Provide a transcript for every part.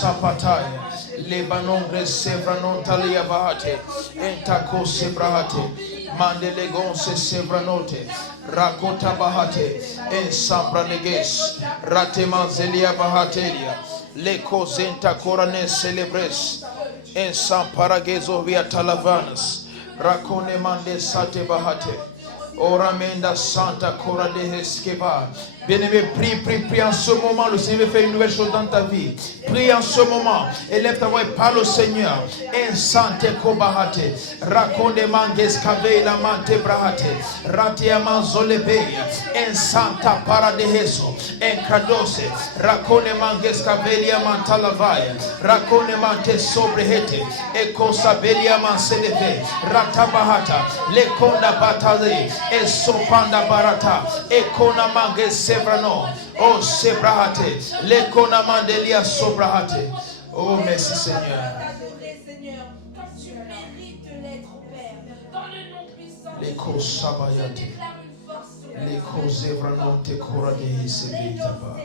sapataya. Lebanon resevranon talia bahate. Entako sebrahate. Mandelegon se sevranote. Rakota bahate. Ensambra neges. Rateman zelia bahatelia. Leko zenta korane celebres. Ensamparagezo via talavanas. Rakone mande sate bahate. Oramenda Santa Cora de Heskeva. Bien-aimé, prie en ce moment. Le Seigneur veut faire une nouvelle chose dans ta vie. Prie en ce moment. Élève ta voix et parle au Seigneur. En Sante Kobahate. Rakonde manges kave la mante brahate. Ratiaman zolebeya. En Santa Paradeheso. En Kadose. Rakone manges kavelia mantalavaya. Rakone mante sobrehete. Eko sabelia manseleve. Ratabahata. Lekonda batale. Esopanda barata. Ekona mange sevrano. Oh sebrahate. Lekona mandelia sobrahate. Oh merci Seigneur. Leko sabayate. Leko zevrano te kora de sebetaba.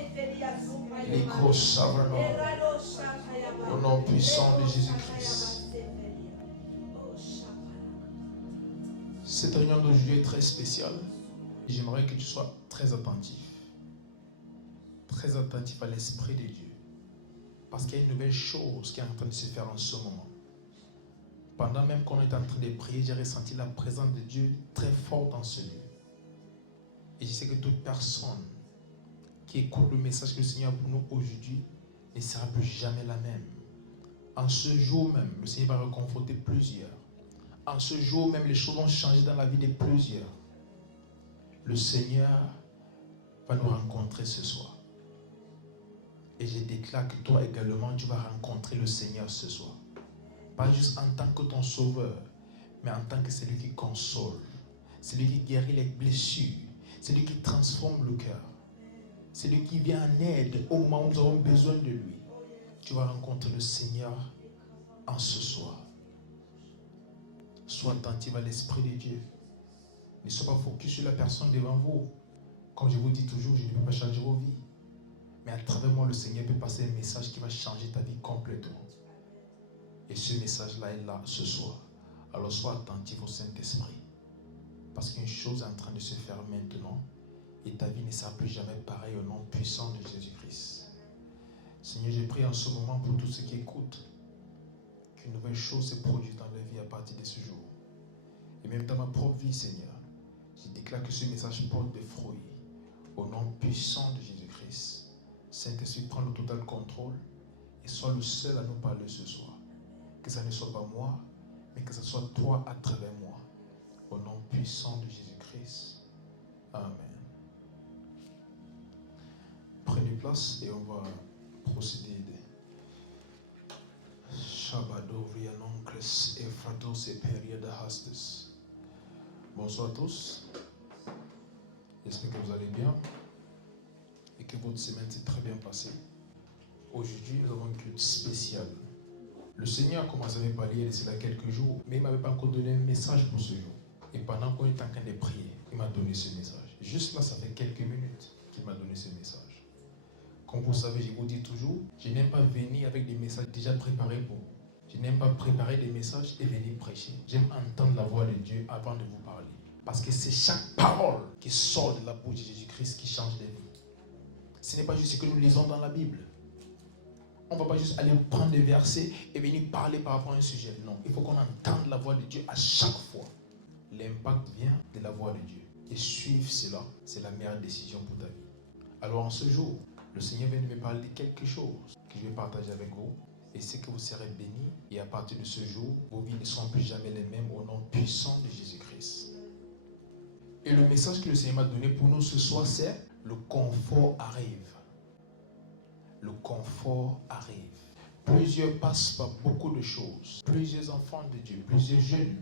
Leko savrano. Au nom puissant de Jésus-Christ. Cette réunion d'aujourd'hui est très spéciale. J'aimerais que tu sois très attentif à l'Esprit de Dieu. Parce qu'il y a une nouvelle chose qui est en train de se faire en ce moment. Pendant même qu'on est en train de prier, j'ai ressenti la présence de Dieu très forte dans ce lieu. Et je sais que toute personne qui écoute le message que le Seigneur a pour nous aujourd'hui ne sera plus jamais la même. En ce jour même, le Seigneur va réconforter plusieurs. En ce jour même, les choses vont changer dans la vie de plusieurs. Le Seigneur va nous rencontrer ce soir. Et je déclare que toi également, tu vas rencontrer le Seigneur ce soir. Pas juste en tant que ton sauveur, mais en tant que celui qui console, celui qui guérit les blessures, celui qui transforme le cœur, celui qui vient en aide au moment où nous avons besoin de lui. Tu vas rencontrer le Seigneur en ce soir. Sois attentif à l'Esprit de Dieu. Ne sois pas focus sur la personne devant vous. Comme je vous dis toujours, je ne peux pas changer vos vies. Mais à travers moi, le Seigneur peut passer un message qui va changer ta vie complètement. Et ce message-là est là ce soir. Alors sois attentif au Saint-Esprit. Parce qu'une chose est en train de se faire maintenant. Et ta vie ne sera plus jamais pareille au nom puissant de Jésus-Christ. Seigneur, je prie en ce moment pour tous ceux qui écoutent. Qu'une nouvelle chose se produise dans leur vie à partir de ce jour. Et même dans ma propre vie, Seigneur, je déclare que ce message porte des fruits. Au nom puissant de Jésus-Christ. Saint-Esprit, prends le total contrôle et sois le seul à nous parler ce soir. Que ça ne soit pas moi, mais que ce soit toi à travers moi. Au nom puissant de Jésus-Christ. Amen. Prenez place et on va procéder. Bonsoir à tous. J'espère que vous allez bien et que votre semaine s'est très bien passée. Aujourd'hui, nous avons une culte spéciale. Le Seigneur a commencé à me parler il y a cela quelques jours, mais il ne m'avait pas encore donné un message pour ce jour. Et pendant qu'on est en train de prier, il m'a donné ce message. Juste là, ça fait quelques minutes qu'il m'a donné ce message. Comme vous savez, je vous dis toujours, je n'aime pas venir avec des messages déjà préparés pour vous. Je n'aime pas préparer des messages et venir prêcher. J'aime entendre la voix de Dieu avant de vous parler. Parce que c'est chaque parole qui sort de la bouche de Jésus-Christ qui change des vies. Ce n'est pas juste ce que nous lisons dans la Bible. On ne va pas juste aller prendre des versets et venir parler par rapport à un sujet. Non, il faut qu'on entende la voix de Dieu à chaque fois. L'impact vient de la voix de Dieu. Et suivre cela, c'est la meilleure décision pour ta vie. Alors en ce jour, le Seigneur vient de me parler de quelque chose que je vais partager avec vous. Et c'est que vous serez bénis. Et à partir de ce jour, vos vies ne seront plus jamais les mêmes au nom puissant de Jésus-Christ. Et le message que le Seigneur m'a donné pour nous ce soir, c'est le confort arrive. Le confort arrive. Plusieurs passent par beaucoup de choses. Plusieurs enfants de Dieu, plusieurs jeunes.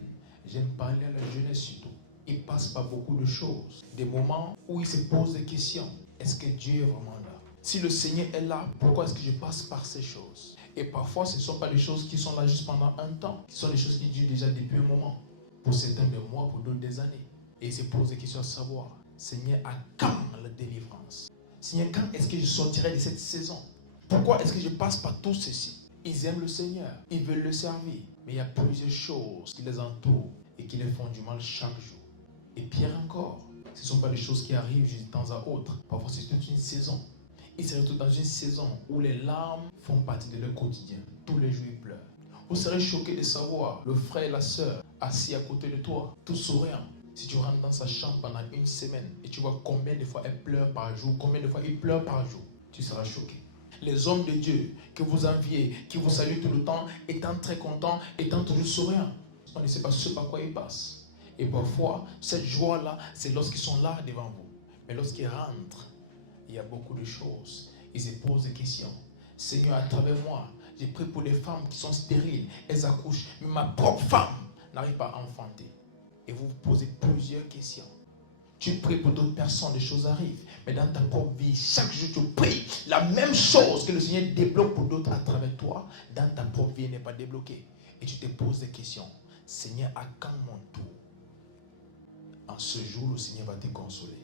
J'aime parler à la jeunesse surtout. Ils passent par beaucoup de choses. Des moments où ils se posent des questions. Est-ce que Dieu est vraiment là? Si le Seigneur est là, pourquoi est-ce que je passe par ces choses? Et parfois, ce ne sont pas des choses qui sont là juste pendant un temps. Ce sont des choses qui durent déjà depuis un moment. Pour certains des mois, pour d'autres des années. Et ils se posent des questions à savoir, Seigneur, à quand la délivrance? Seigneur, quand est-ce que je sortirai de cette saison? Pourquoi est-ce que je passe par tout ceci? Ils aiment le Seigneur, ils veulent le servir, mais il y a plusieurs choses qui les entourent et qui les font du mal chaque jour. Et pire encore, ce ne sont pas des choses qui arrivent juste de temps à autre. Parfois, c'est toute une saison. Ils se retrouvent dans une saison où les larmes font partie de leur quotidien. Tous les jours, ils pleurent. Vous serez choqué de savoir le frère et la sœur assis à côté de toi, tout souriant. Si tu rentres dans sa chambre pendant une semaine et tu vois combien de fois elle pleure par jour, combien de fois il pleure par jour, tu seras choqué. Les hommes de Dieu que vous enviez, qui vous saluent tout le temps, étant très contents, étant toujours souriants, on ne sait pas ce par quoi ils passent. Et parfois, cette joie-là, c'est lorsqu'ils sont là devant vous. Mais lorsqu'ils rentrent, il y a beaucoup de choses. Ils se posent des questions. Seigneur, à travers moi, j'ai prié pour les femmes qui sont stériles. Elles accouchent. Mais ma propre femme n'arrive pas à enfanter. Et vous vous posez plusieurs questions. Tu pries pour d'autres personnes, des choses arrivent. Mais dans ta propre vie, chaque jour tu pries. La même chose que le Seigneur débloque pour d'autres à travers toi, dans ta propre vie, n'est pas débloquée. Et tu te poses des questions. Seigneur, à quand mon tour? En ce jour, le Seigneur va te consoler.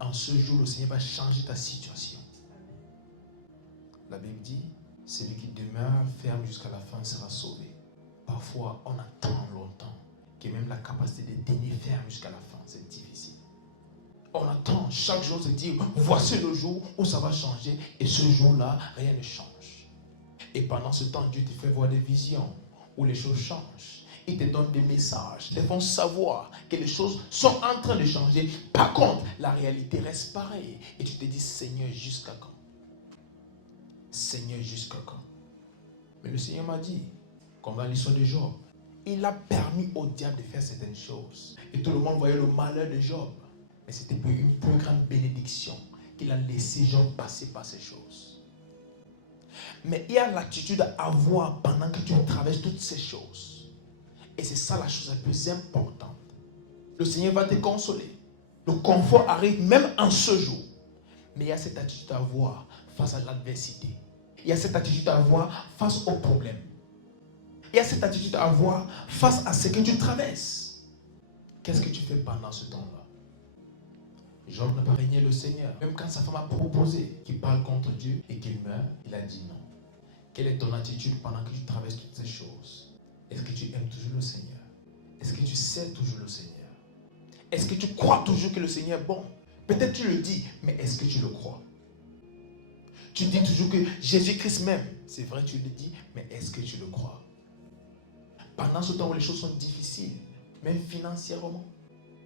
En ce jour, le Seigneur va changer ta situation. La Bible dit, celui qui demeure ferme jusqu'à la fin sera sauvé. Parfois, on attend longtemps, que même la capacité de tenir ferme jusqu'à la fin, c'est difficile. On attend chaque jour se dire, voici le jour où ça va changer, et ce jour-là, rien ne change. Et pendant ce temps, Dieu te fait voir des visions où les choses changent. Il te donne des messages, te font savoir que les choses sont en train de changer. Par contre, la réalité reste pareille. Et tu te dis, Seigneur, jusqu'à quand? Seigneur, jusqu'à quand? Mais le Seigneur m'a dit, comme dans l'histoire de Job, il a permis au diable de faire certaines choses. Et tout le monde voyait le malheur de Job. Mais c'était pour une plus grande bénédiction qu'il a laissé Job passer par ces choses. Mais il y a l'attitude à avoir pendant que tu traverses toutes ces choses. Et c'est ça la chose la plus importante. Le Seigneur va te consoler. Le confort arrive même en ce jour. Mais il y a cette attitude à avoir face à l'adversité. Il y a cette attitude à avoir face aux problèmes. Il y a cette attitude à avoir face à ce que tu traverses. Qu'est-ce que tu fais pendant ce temps-là? Job n'a pas régné le Seigneur. Même quand sa femme a proposé qu'il parle contre Dieu et qu'il meurt, il a dit non. Quelle est ton attitude pendant que tu traverses toutes ces choses? Est-ce que tu aimes toujours le Seigneur? Est-ce que tu sais toujours le Seigneur? Est-ce que tu crois toujours que le Seigneur est bon? Peut-être tu le dis, mais est-ce que tu le crois? Tu dis toujours que Jésus-Christ m'aime. C'est vrai, tu le dis, mais est-ce que tu le crois? Pendant ce temps où les choses sont difficiles, même financièrement,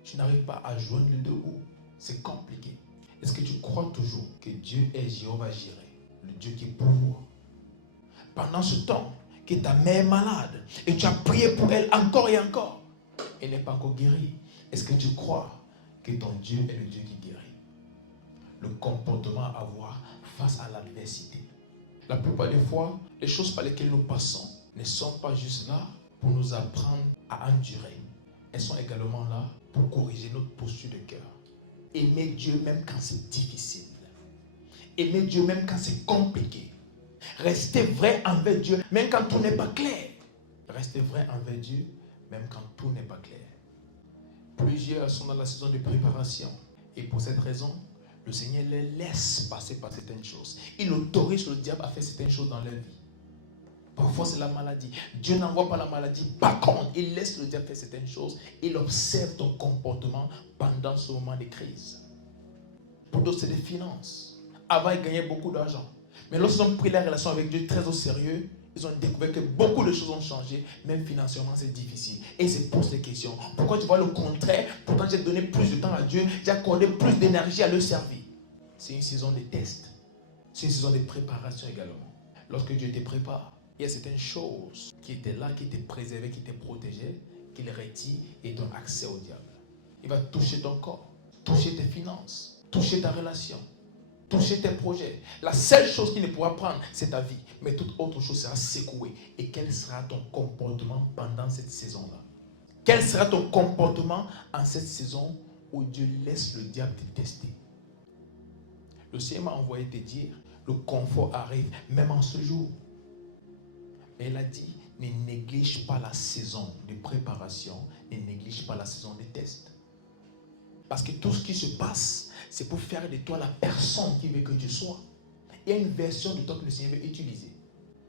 tu n'arrives pas à joindre les deux bouts. C'est compliqué. Est-ce que tu crois toujours que Dieu est Jéhovah Jireh, le Dieu qui pourvoit? Pendant ce temps que ta mère est malade et tu as prié pour elle encore et encore, elle n'est pas encore guérie. Est-ce que tu crois que ton Dieu est le Dieu qui guérit? Le comportement à avoir face à l'adversité. La plupart des fois, les choses par lesquelles nous passons ne sont pas juste là pour nous apprendre à endurer. Elles sont également là pour corriger notre posture de cœur. Aimer Dieu même quand c'est difficile. Aimer Dieu même quand c'est compliqué. Rester vrai envers Dieu même quand tout n'est pas clair. Rester vrai envers Dieu même quand tout n'est pas clair. Plusieurs sont dans la saison de préparation. Et pour cette raison, le Seigneur les laisse passer par certaines choses. Il autorise le diable à faire certaines choses dans leur vie. Parfois c'est la maladie. Dieu n'envoie pas la maladie. Par contre, il laisse le diable faire certaines choses. Il observe ton comportement pendant ce moment de crise. Pour d'autres, c'est des finances. Avant, ils gagnaient beaucoup d'argent. Mais lorsqu'ils ont pris la relation avec Dieu très au sérieux, ils ont découvert que beaucoup de choses ont changé. Même financièrement, c'est difficile. Et ils se posent des questions. Pourquoi tu vois le contraire? Pourtant, j'ai donné plus de temps à Dieu. J'ai accordé plus d'énergie à le servir. C'est une saison de test. C'est une saison de préparation également. Lorsque Dieu te prépare, il y a certaines choses qui étaient là, qui étaient préservées, qui étaient protégées, qu'il retire et donne accès au diable. Il va toucher ton corps, toucher tes finances, toucher ta relation, toucher tes projets. La seule chose qu'il ne pourra prendre, c'est ta vie. Mais toute autre chose sera secouée. Et quel sera ton comportement pendant cette saison-là? Quel sera ton comportement en cette saison où Dieu laisse le diable te tester? Le Seigneur m'a envoyé te dire, le confort arrive même en ce jour. Mais il a dit, ne néglige pas la saison de préparation, ne néglige pas la saison de test. Parce que tout ce qui se passe, c'est pour faire de toi la personne qu'il veut que tu sois. Il y a une version de toi que le Seigneur veut utiliser.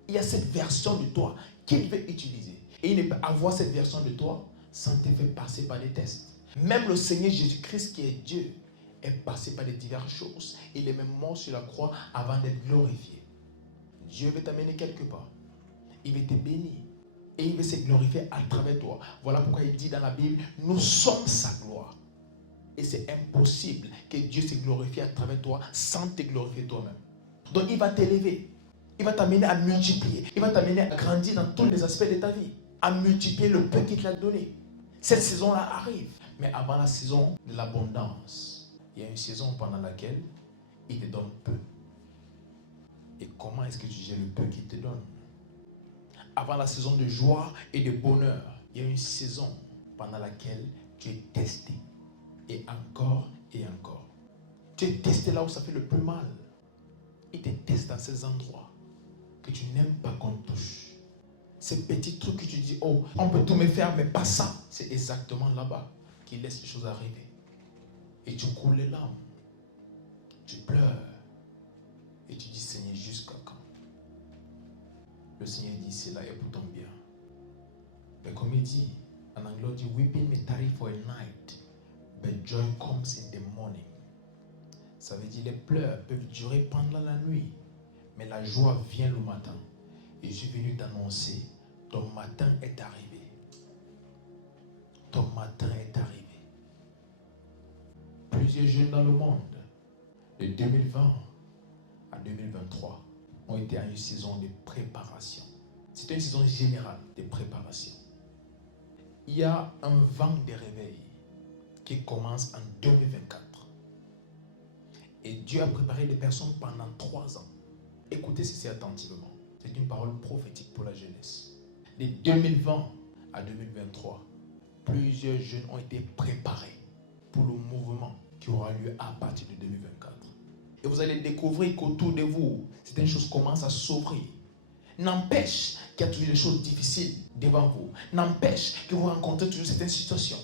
Il y a cette version de toi qu'il veut utiliser. Et il ne peut avoir cette version de toi sans te faire passer par des tests. Même le Seigneur Jésus-Christ qui est Dieu est passé par des diverses choses. Il est même mort sur la croix avant d'être glorifié. Dieu veut t'amener quelque part. Il veut te bénir. Et il veut se glorifier à travers toi. Voilà pourquoi il dit dans la Bible, nous sommes sa gloire. Et c'est impossible que Dieu se glorifie à travers toi sans te glorifier toi-même. Donc il va t'élever. Il va t'amener à multiplier. Il va t'amener à grandir dans tous les aspects de ta vie. À multiplier le peu qu'il t'a donné. Cette saison-là arrive. Mais avant la saison de l'abondance, il y a une saison pendant laquelle il te donne peu. Et comment est-ce que tu gères le peu qu'il te donne? Avant la saison de joie et de bonheur, il y a une saison pendant laquelle tu es testé. Et encore et encore. Tu es testé là où ça fait le plus mal. Il te teste dans ces endroits que tu n'aimes pas qu'on touche. Ces petits trucs que tu dis, oh, on peut tout me faire, mais pas ça. C'est exactement là-bas qu'il laisse les choses arriver. Et tu coules les larmes. Tu pleures. Et tu dis, Seigneur, jusqu'à quand? Le Seigneur dit, c'est là et pour ton bien. Mais comme il dit, en anglais, il dit, weeping may tarry for a night, but joy comes in the morning. Ça veut dire, les pleurs peuvent durer pendant la nuit, mais la joie vient le matin. Et je suis venu t'annoncer, ton matin est arrivé. Ton matin est arrivé. Plusieurs jeunes dans le monde, de 2020 à 2023, ont été à une saison de préparation. C'est une saison générale de préparation. Il y a un vent de réveil qui commence en 2024. Et Dieu a préparé des personnes pendant 3 ans. Écoutez ceci attentivement. C'est une parole prophétique pour la jeunesse. De 2020 à 2023, plusieurs jeunes ont été préparés pour le mouvement qui aura lieu à partir de 2024. Et vous allez découvrir qu'autour de vous, certaines choses commencent à s'ouvrir. N'empêche qu'il y a toujours des choses difficiles devant vous. N'empêche que vous rencontrez toujours certaines situations.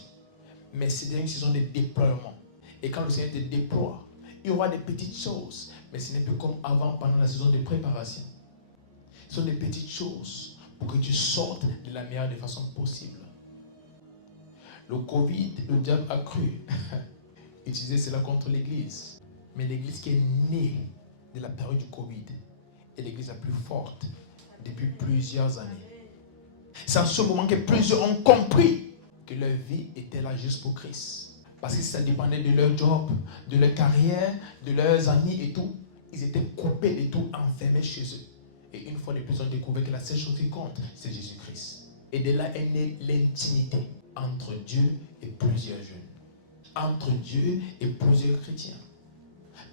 Mais c'est une saison de déploiement. Et quand le Seigneur te déploie, il y aura des petites choses. Mais ce n'est plus comme avant pendant la saison de préparation. Ce sont des petites choses pour que tu sortes de la meilleure des façons possibles. Le Covid, le diable a cru utiliser cela contre l'Église. Mais l'Église qui est née de la période du Covid est l'Église la plus forte depuis plusieurs années. C'est en ce moment que plusieurs ont compris que leur vie était là juste pour Christ. Parce que ça dépendait de leur job, de leur carrière, de leurs amis et tout. Ils étaient coupés de tout, enfermés chez eux. Et une fois de plus, on découvert que la seule chose qui compte, c'est Jésus-Christ. Et de là est née l'intimité entre Dieu et plusieurs jeunes. Entre Dieu et plusieurs chrétiens.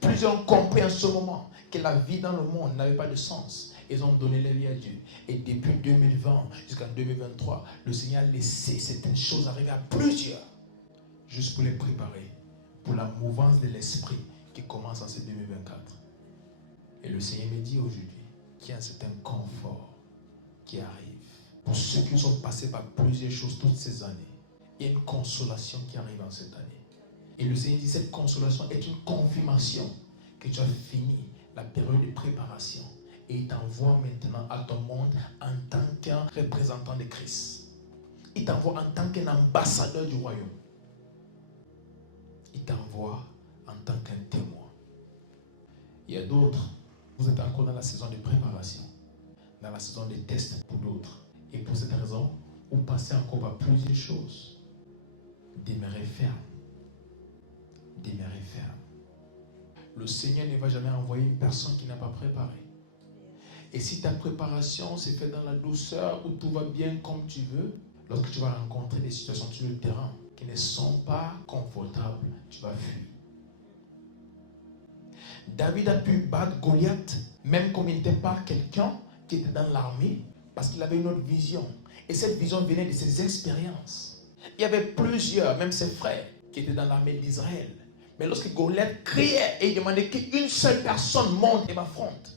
Plusieurs ont compris en ce moment que la vie dans le monde n'avait pas de sens. Ils ont donné leur vie à Dieu. Et depuis 2020 jusqu'en 2023, le Seigneur a laissé certaines choses arriver à plusieurs. Juste pour les préparer pour la mouvance de l'esprit qui commence en ce 2024. Et le Seigneur me dit aujourd'hui qu'il y a un certain confort qui arrive. Pour ceux qui sont passés par plusieurs choses toutes ces années, il y a une consolation qui arrive en cette année. Et le Seigneur dit, cette consolation est une confirmation que tu as fini la période de préparation. Et il t'envoie maintenant à ton monde en tant qu'un représentant de Christ. Il t'envoie en tant qu'un ambassadeur du royaume. Il t'envoie en tant qu'un témoin. Il y a d'autres, vous êtes encore dans la saison de préparation, dans la saison de tests pour d'autres. Et pour cette raison, vous passez encore par plusieurs choses. Demeurez ferme. Demeurez ferme. Le Seigneur ne va jamais envoyer une personne qui n'a pas préparé. Et si ta préparation s'est faite dans la douceur, où tout va bien comme tu veux, lorsque tu vas rencontrer des situations sur le terrain qui ne sont pas confortables, tu vas fuir. David a pu battre Goliath, même comme il n'était pas quelqu'un qui était dans l'armée, parce qu'il avait une autre vision. Et cette vision venait de ses expériences. Il y avait plusieurs, même ses frères, qui étaient dans l'armée d'Israël. Mais lorsque Goliath criait et il demandait qu'une seule personne monte et m'affronte,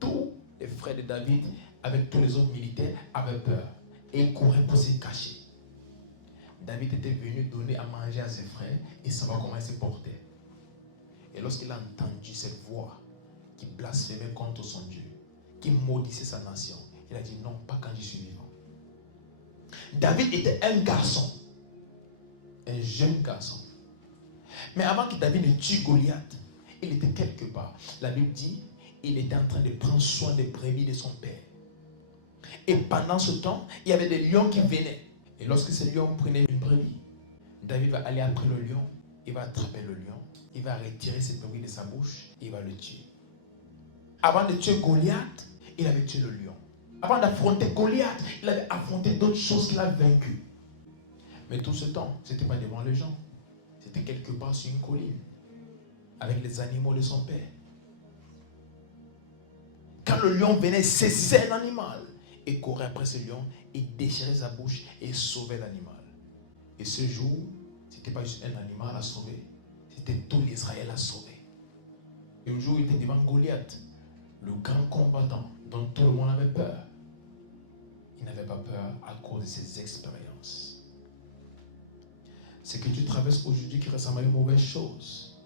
tous les frères de David, avec tous les autres militaires, avaient peur. Et ils couraient pour se cacher. David était venu donner à manger à ses frères et savoir comment ils se portaient. lorsqu'il a entendu cette voix qui blasphémait contre son Dieu, qui maudissait sa nation, il a dit non, pas quand je suis vivant. David était un garçon, un jeune garçon. Mais avant que David ne tue Goliath, il était quelque part. La Bible dit, il était en train de prendre soin des brebis de son père. Et pendant ce temps, il y avait des lions qui venaient. Et lorsque ces lions prenaient une brebis, David va aller après le lion, il va attraper le lion, il va retirer cette brebis de sa bouche, et il va le tuer. Avant de tuer Goliath, il avait tué le lion. Avant d'affronter Goliath, il avait affronté d'autres choses qu'il a vaincues. Mais tout ce temps, ce n'était pas devant les gens. C'était quelque part sur une colline, avec les animaux de son père. Quand le lion venait, saisissait un animal et courait après ce lion, il déchirait sa bouche et sauvait l'animal. Et ce jour, ce n'était pas juste un animal à sauver, c'était tout l'Israël à sauver. Et un jour, il était devant Goliath, le grand combattant dont tout le monde avait peur. Il n'avait pas peur à cause de ses expériences. Ce que tu traverses aujourd'hui qui ressemble à une mauvaise chose,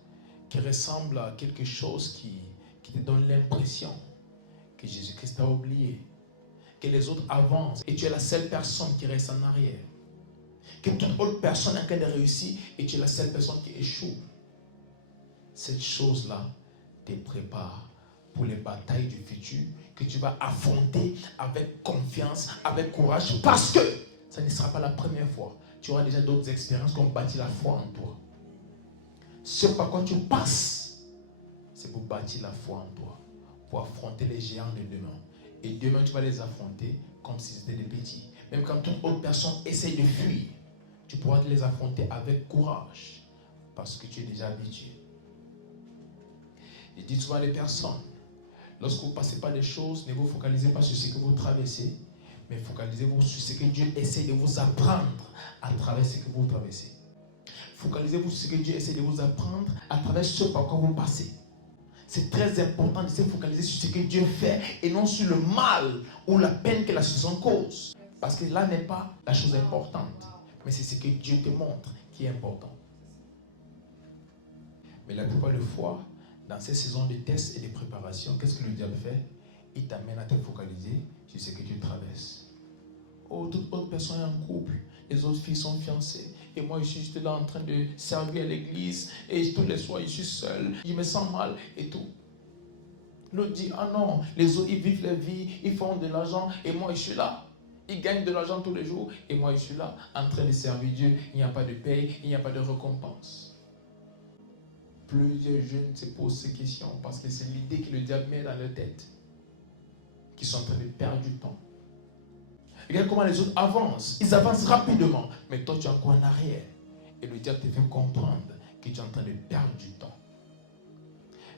qui ressemble à quelque chose qui te donne l'impression que Jésus-Christ t'a oublié, que les autres avancent et tu es la seule personne qui reste en arrière, que toute autre personne est en train de réussir et tu es la seule personne qui échoue. Cette chose-là te prépare pour les batailles du futur que tu vas affronter avec confiance, avec courage, parce que ça ne sera pas la première fois. Tu auras déjà d'autres expériences qui ont bâti la foi en toi. Ce par quoi tu passes, c'est pour bâtir la foi en toi, pour affronter les géants de demain. Et demain, tu vas les affronter comme si c'était des petits. Même quand toute autre personne essaie de fuir, tu pourras les affronter avec courage, parce que tu es déjà habitué. Je dis souvent à des personnes, lorsque vous ne passez pas des choses, ne vous focalisez pas sur ce que vous traversez, mais focalisez-vous sur ce que Dieu essaie de vous apprendre à travers ce que vous traversez. Focalisez-vous sur ce que Dieu essaie de vous apprendre à travers ce par quoi vous passez. C'est très important de se focaliser sur ce que Dieu fait et non sur le mal ou la peine que la situation cause. Parce que là n'est pas la chose importante, mais c'est ce que Dieu te montre qui est important. Mais la plupart des fois, dans ces saisons de tests et de préparation, qu'est-ce que le diable fait? Il t'amène à te focaliser sur ce que tu traverses. Oh, toute autre personne est en couple, les autres filles sont fiancées, et moi je suis juste là en train de servir à l'église, et tous les soirs je suis seul, je me sens mal et tout. L'autre dit, ah non, les autres ils vivent leur vie, ils font de l'argent, et moi je suis là. Ils gagnent de l'argent tous les jours, et moi je suis là en train de servir Dieu, il n'y a pas de paye, il n'y a pas de récompense. Plusieurs jeunes se posent ces questions parce que c'est l'idée que le diable met dans leur tête, qu'ils sont en train de perdre du temps. Regarde comment les autres avancent. Ils avancent rapidement. Mais toi, tu es encore en arrière. Et le diable te fait comprendre que tu es en train de perdre du temps.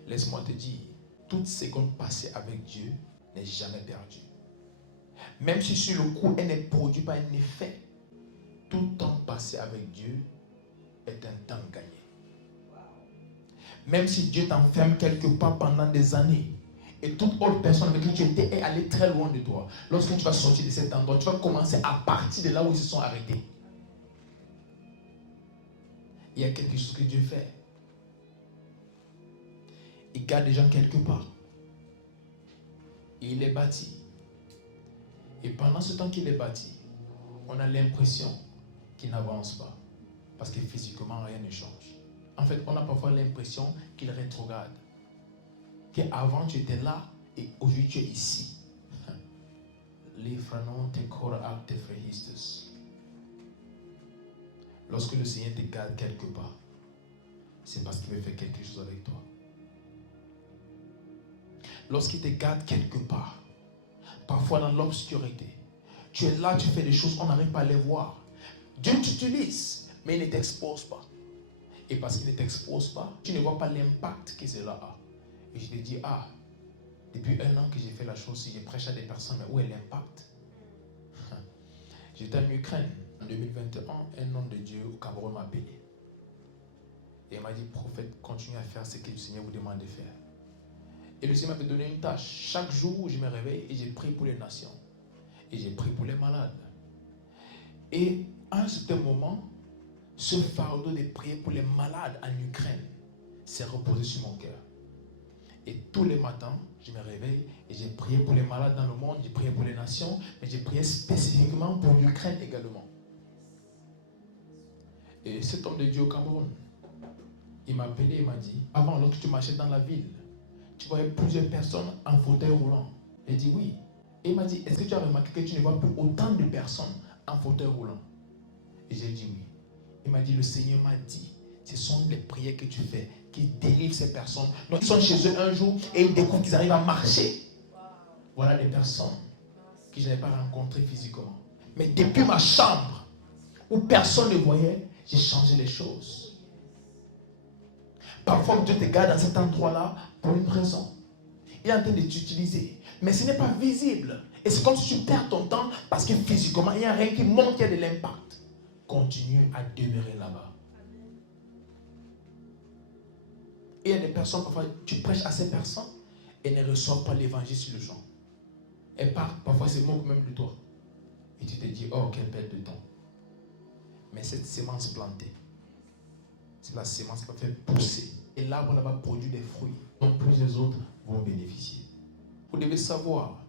Laisse-moi te dire, toute seconde passée avec Dieu n'est jamais perdue. Même si sur le coup, elle ne produit pas un effet, tout temps passé avec Dieu est un temps gagné. Même si Dieu t'enferme quelque part pendant des années, et toute autre personne avec qui tu étais est allée très loin de toi. Lorsque tu vas sortir de cet endroit, tu vas commencer à partir de là où ils se sont arrêtés. Il y a quelque chose que Dieu fait. Il garde des gens quelque part. Et il est bâti. Et pendant ce temps qu'il est bâti, on a l'impression qu'il n'avance pas. Parce que physiquement, rien ne change. En fait, on a parfois l'impression qu'il rétrograde. Qu'avant tu étais là et aujourd'hui tu es ici. Lorsque le Seigneur te garde quelque part, c'est parce qu'il veut faire quelque chose avec toi. Lorsqu'il te garde quelque part, parfois dans l'obscurité, tu es là, tu fais des choses, on n'arrive pas à les voir. Dieu t'utilise, mais il ne t'expose pas. Et parce qu'il ne t'expose pas, tu ne vois pas l'impact que cela a. Et je te dis, depuis 1 an que j'ai fait la chose, si je prêche à des personnes, mais où est l'impact? J'étais en Ukraine en 2021, un homme de Dieu au Cameroun m'a appelé. Et il m'a dit, prophète, continuez à faire ce que le Seigneur vous demande de faire. Et le Seigneur m'a donné une tâche. Chaque jour, je me réveille et j'ai prié pour les nations. Et j'ai prié pour les malades. Et à un certain moment, ce fardeau de prier pour les malades en Ukraine, s'est reposé sur mon cœur. Et tous les matins, je me réveille et j'ai prié pour les malades dans le monde, j'ai prié pour les nations, mais j'ai prié spécifiquement pour l'Ukraine également. Et cet homme de Dieu au Cameroun, il m'a appelé et m'a dit, avant, lorsque tu marchais dans la ville, tu voyais plusieurs personnes en fauteuil roulant. J'ai dit oui. Et il m'a dit, est-ce que tu as remarqué que tu ne vois plus autant de personnes en fauteuil roulant? Et j'ai dit oui. Il m'a dit, le Seigneur m'a dit, ce sont les prières que tu fais qui délivrent ces personnes. Donc ils sont chez eux un jour et ils découvrent qu'ils arrivent à marcher. Voilà des personnes que je n'avais pas rencontrées physiquement. Mais depuis ma chambre, où personne ne voyait, j'ai changé les choses. Parfois Dieu te garde dans cet endroit-là pour une raison. Il est en train de t'utiliser. Mais ce n'est pas visible. Et c'est comme si tu perds ton temps parce que physiquement, il y a rien qui montre qu'il y a de l'impact. Continue à demeurer là-bas. Et il y a des personnes, parfois, tu prêches à ces personnes et ne reçoivent pas l'évangile sur le champ. Elles partent, parfois, se moquent même de toi. Et tu te dis, oh, quelle perte de temps. Mais cette sémence plantée, c'est la sémence qui va faire pousser. Et l'arbre là-bas produit des fruits dont plusieurs autres vont bénéficier. Vous devez savoir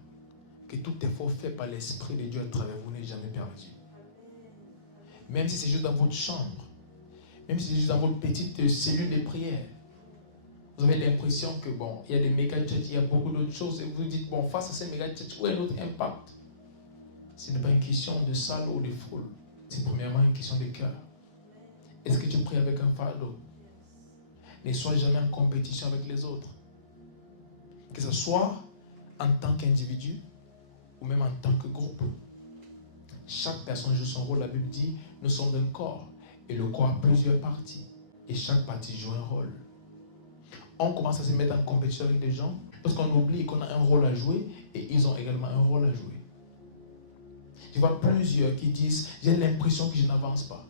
que tout effort fait par l'Esprit de Dieu à travers vous n'est jamais perdu. Même si c'est juste dans votre chambre, même si c'est juste dans votre petite cellule de prière, vous avez l'impression que bon, il y a des méga-churches, il y a beaucoup d'autres choses, et vous vous dites, bon, face à ces méga-churches, où est notre impact? Ce n'est pas une question de salle ou de foule. C'est premièrement une question de cœur. Est-ce que tu pries avec un fardeau? Ne sois jamais en compétition avec les autres. Que ce soit en tant qu'individu ou même en tant que groupe. Chaque personne joue son rôle. La Bible dit, nous sommes un corps. Et le corps a plusieurs parties. Et chaque partie joue un rôle. On commence à se mettre en compétition avec des gens parce qu'on oublie qu'on a un rôle à jouer et ils ont également un rôle à jouer. Je vois plusieurs qui disent, j'ai l'impression que je n'avance pas.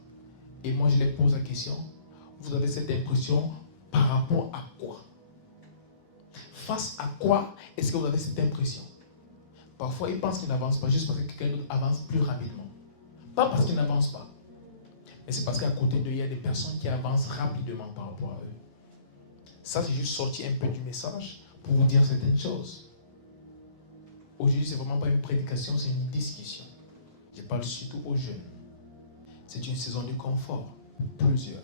Et moi je les pose la question, vous avez cette impression par rapport à quoi? Face à quoi est-ce que vous avez cette impression? Parfois ils pensent qu'ils n'avancent pas juste parce que quelqu'un d'autre avance plus rapidement. Pas parce qu'ils n'avancent pas. Mais c'est parce qu'à côté d'eux, il y a des personnes qui avancent rapidement par rapport à eux. Ça, c'est juste sorti un peu du message pour vous dire certaines choses. Aujourd'hui, ce n'est vraiment pas une prédication, c'est une discussion. Je parle surtout aux jeunes. C'est une saison de confort pour plusieurs.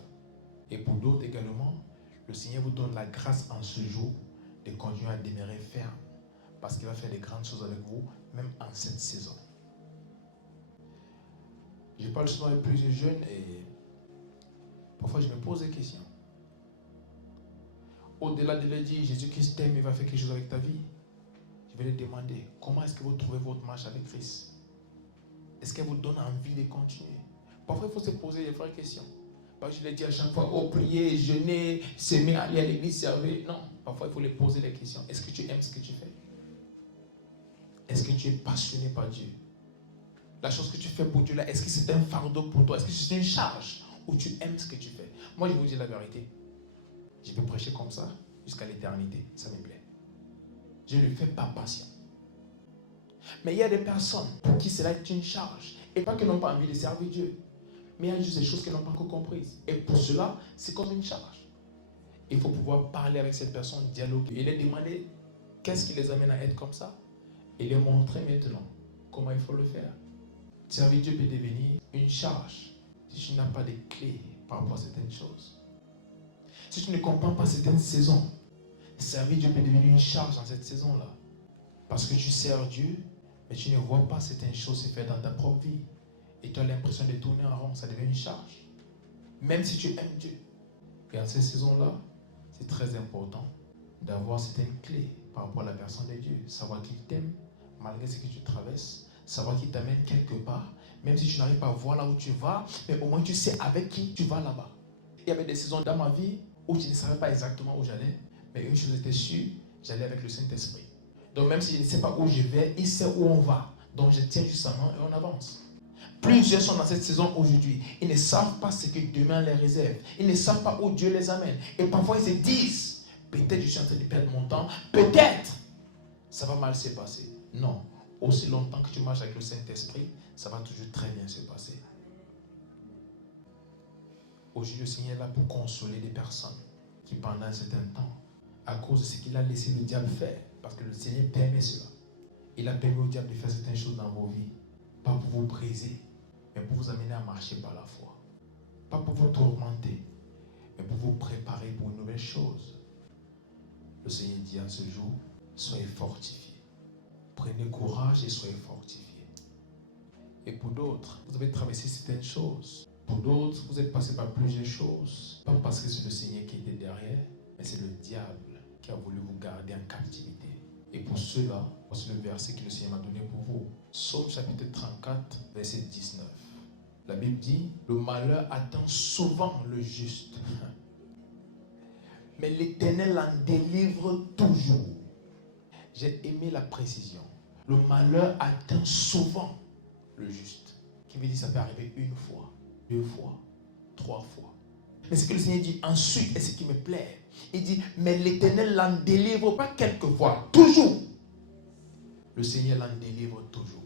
Et pour d'autres également, le Seigneur vous donne la grâce en ce jour de continuer à demeurer ferme. Parce qu'il va faire des grandes choses avec vous, même en cette saison. Je parle souvent avec plusieurs jeunes et parfois je me pose des questions. Au-delà de leur dire Jésus-Christ t'aime et va faire quelque chose avec ta vie, je vais leur demander comment est-ce que vous trouvez votre marche avec Christ? Est-ce qu'elle vous donne envie de continuer? Parfois il faut se poser des vraies questions. Parce que je les dis à chaque fois, oh prier, jeûner, s'aimer, aller à l'église, servir. Non, parfois il faut les poser des questions. Est-ce que tu aimes ce que tu fais? Est-ce que tu es passionné par Dieu? La chose que tu fais pour Dieu là, est-ce que c'est un fardeau pour toi? Est-ce que c'est une charge? Ou tu aimes ce que tu fais? Moi je vous dis la vérité. Je peux prêcher comme ça jusqu'à l'éternité. Ça me plaît. Je ne le fais pas patient. Mais il y a des personnes pour qui cela est une charge. Et pas qu'elles n'ont pas envie de servir Dieu. Mais il y a juste des choses qu'elles n'ont pas encore comprises. Et pour cela, c'est comme une charge. Il faut pouvoir parler avec cette personne, dialoguer. Et les demander qu'est-ce qui les amène à être comme ça. Et les montrer maintenant comment il faut le faire. Servir Dieu peut devenir une charge si tu n'as pas de clés par rapport à certaines choses. Si tu ne comprends pas certaines saisons, servir Dieu peut devenir une charge dans cette saison-là. Parce que tu sers Dieu, mais tu ne vois pas certaines choses se faire dans ta propre vie. Et tu as l'impression de tourner en rond, ça devient une charge. Même si tu aimes Dieu. Et en cette saison-là, c'est très important d'avoir certaines clés par rapport à la personne de Dieu. Savoir qu'il t'aime, malgré ce que tu traverses. Savoir qu'il t'amène quelque part. Même si tu n'arrives pas à voir là où tu vas, mais au moins tu sais avec qui tu vas là-bas. Il y avait des saisons dans ma vie où je ne savais pas exactement où j'allais, mais une chose était sûre, j'allais avec le Saint-Esprit. Donc même si je ne sais pas où je vais, il sait où on va. Donc je tiens juste sa main et on avance. Plusieurs sont dans cette saison aujourd'hui. Ils ne savent pas ce que demain les réserve. Ils ne savent pas où Dieu les amène. Et parfois ils se disent, peut-être je suis en train de perdre mon temps, peut-être ça va mal se passer. Non, aussi longtemps que tu marches avec le Saint-Esprit, ça va toujours très bien se passer. Aujourd'hui, le Seigneur est là pour consoler des personnes qui pendant un certain temps, à cause de ce qu'il a laissé le diable faire, parce que le Seigneur permet cela, il a permis au diable de faire certaines choses dans vos vies, pas pour vous briser, mais pour vous amener à marcher par la foi. Pas pour vous tourmenter, mais pour vous préparer pour une nouvelle chose. Le Seigneur dit en ce jour, soyez fortifiés. Prenez courage et soyez fortifiés. Et pour d'autres, vous avez traversé certaines choses. Pour d'autres, vous êtes passé par plusieurs choses. Pas parce que c'est le Seigneur qui était derrière, mais c'est le diable qui a voulu vous garder en captivité. Et pour cela, voici le verset que le Seigneur m'a donné pour vous. Psaume chapitre 34, verset 19. La Bible dit, le malheur attend souvent le juste, mais l'Éternel en délivre toujours. J'ai aimé la précision. Le malheur atteint souvent le juste. Qui veut dire que ça peut arriver une fois, deux fois, trois fois. Mais ce que le Seigneur dit ensuite, et ce qui me plaît, il dit, mais l'Éternel l'en délivre pas quelquefois, toujours. Le Seigneur l'en délivre toujours.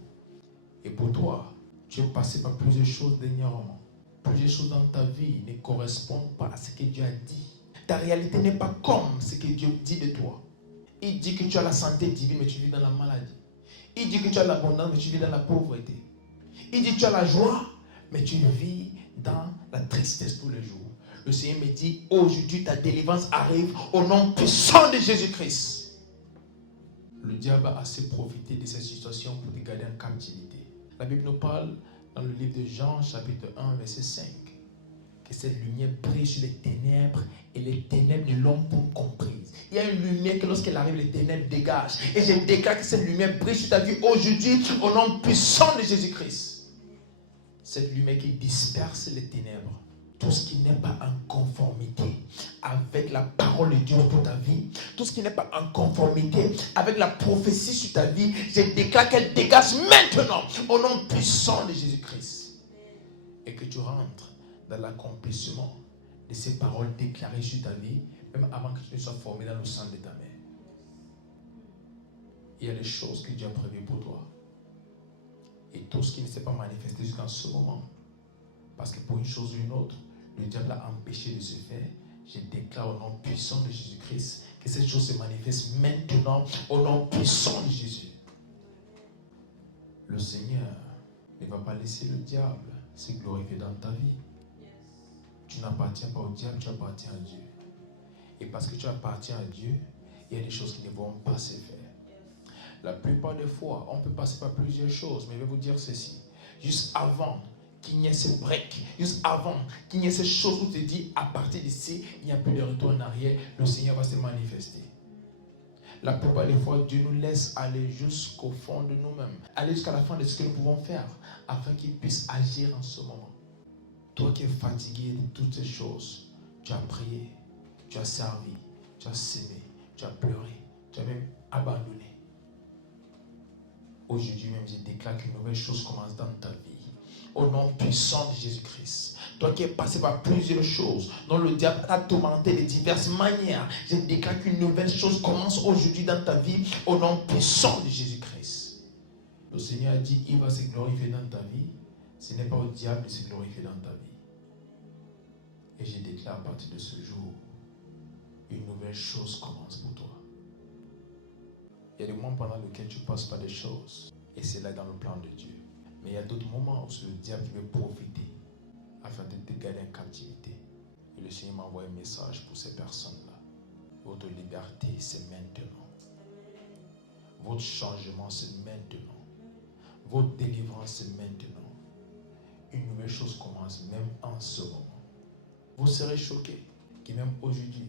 Et pour toi, tu es passé par plusieurs choses dernièrement. Plusieurs choses dans ta vie ne correspondent pas à ce que Dieu a dit. Ta réalité n'est pas comme ce que Dieu dit de toi. Il dit que tu as la santé divine, mais tu vis dans la maladie. Il dit que tu as l'abondance, mais tu vis dans la pauvreté. Il dit que tu as la joie, mais tu vis dans la tristesse tous les jours. Le Seigneur me dit, aujourd'hui ta délivrance arrive au nom puissant de Jésus-Christ. Le diable a assez profité de cette situation pour te garder en captivité. La Bible nous parle dans le livre de Jean, chapitre 1, verset 5, que cette lumière brille sur les ténèbres et les ténèbres ne l'ont pas comprise. Il y a une lumière que lorsqu'elle arrive, les ténèbres dégagent. Et je déclare que cette lumière brille sur ta vie aujourd'hui au nom puissant de Jésus-Christ. Cette lumière qui disperse les ténèbres. Tout ce qui n'est pas en conformité avec la parole de Dieu pour ta vie, tout ce qui n'est pas en conformité avec la prophétie sur ta vie, je déclare qu'elle dégage maintenant au nom puissant de Jésus-Christ. Et que tu rentres dans l'accomplissement de ces paroles déclarées sur ta vie, même avant que tu ne sois formé dans le sang de ta mère. Il y a des choses que Dieu a prévues pour toi. Et tout ce qui ne s'est pas manifesté jusqu'à ce moment, parce que pour une chose ou une autre, le diable a empêché de se faire. Je déclare au nom puissant de Jésus-Christ que cette chose se manifeste maintenant au nom puissant de Jésus. Le Seigneur ne va pas laisser le diable se glorifier dans ta vie. Tu n'appartiens pas au diable, tu appartiens à Dieu. Et parce que tu appartiens à Dieu, il y a des choses qui ne vont pas se faire. La plupart des fois, on peut passer par plusieurs choses, mais je vais vous dire ceci. Juste avant qu'il n'y ait ce break, juste avant qu'il n'y ait ces choses où tu te dis, à partir d'ici, il n'y a plus de retour en arrière, le Seigneur va se manifester. La plupart des fois, Dieu nous laisse aller jusqu'au fond de nous-mêmes, aller jusqu'à la fin de ce que nous pouvons faire, afin qu'il puisse agir en ce moment. Toi qui es fatigué de toutes ces choses, tu as prié, tu as servi, tu as sémé, tu as pleuré, tu as même abandonné. Aujourd'hui même, je déclare qu'une nouvelle chose commence dans ta vie. Au nom puissant de Jésus-Christ. Toi qui es passé par plusieurs choses, dont le diable t'a tourmenté de diverses manières, je déclare qu'une nouvelle chose commence aujourd'hui dans ta vie. Au nom puissant de Jésus-Christ. Le Seigneur a dit, il va se glorifier dans ta vie. Ce n'est pas au diable de se glorifier dans ta vie. Et je déclare à partir de ce jour, une nouvelle chose commence pour toi. Il y a des moments pendant lesquels tu passes par des choses. Et c'est là dans le plan de Dieu. Mais il y a d'autres moments où c'est le diable qui veut profiter afin de te garder en captivité. Et le Seigneur m'envoie un message pour ces personnes-là. Votre liberté, c'est maintenant. Votre changement, c'est maintenant. Votre délivrance, c'est maintenant. Une nouvelle chose commence même en ce moment. Vous serez choqués que même aujourd'hui,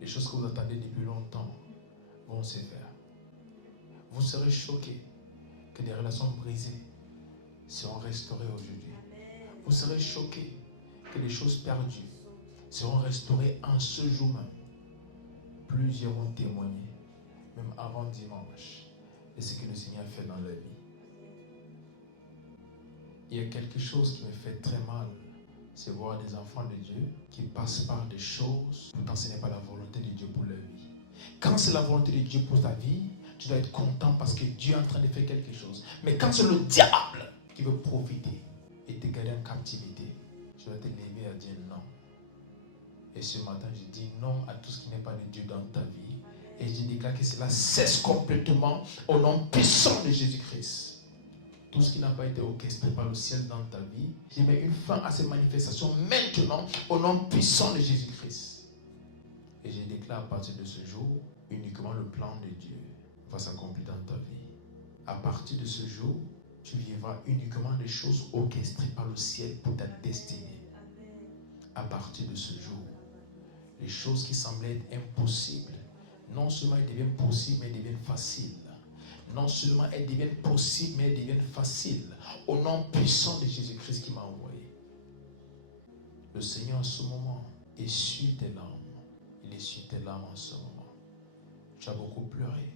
les choses que vous attendez depuis longtemps vont se faire. Vous serez choqués que des relations brisées seront restaurées aujourd'hui. Vous serez choqués que les choses perdues seront restaurées en ce jour même. Plusieurs ont témoigné, même avant dimanche, de ce que le Seigneur a fait dans leur vie. Il y a quelque chose qui me fait très mal, c'est voir des enfants de Dieu qui passent par des choses, pourtant ce n'est pas la volonté de Dieu pour leur vie. Quand c'est la volonté de Dieu pour ta vie, tu dois être content parce que Dieu est en train de faire quelque chose. Mais quand c'est le diable qui veut profiter et te garder en captivité, tu dois te lever à dire non. Et ce matin, je dis non à tout ce qui n'est pas de Dieu dans ta vie. Et je déclare que cela cesse complètement au nom puissant de Jésus-Christ. Tout ce qui n'a pas été orchestré par le ciel dans ta vie, je mets une fin à ces manifestations maintenant au nom puissant de Jésus-Christ. Et je déclare à partir de ce jour, uniquement le plan de Dieu va s'accomplir dans ta vie. À partir de ce jour, tu vivras uniquement des choses orchestrées par le ciel pour ta destinée. À partir de ce jour, les choses qui semblaient être impossibles, non seulement elles deviennent possibles, mais elles deviennent faciles. Non seulement elles deviennent possibles, mais elles deviennent faciles. Au nom puissant de Jésus-Christ qui m'a envoyé. Le Seigneur en ce moment essuie tes larmes. Il essuie tes larmes en ce moment. Tu as beaucoup pleuré.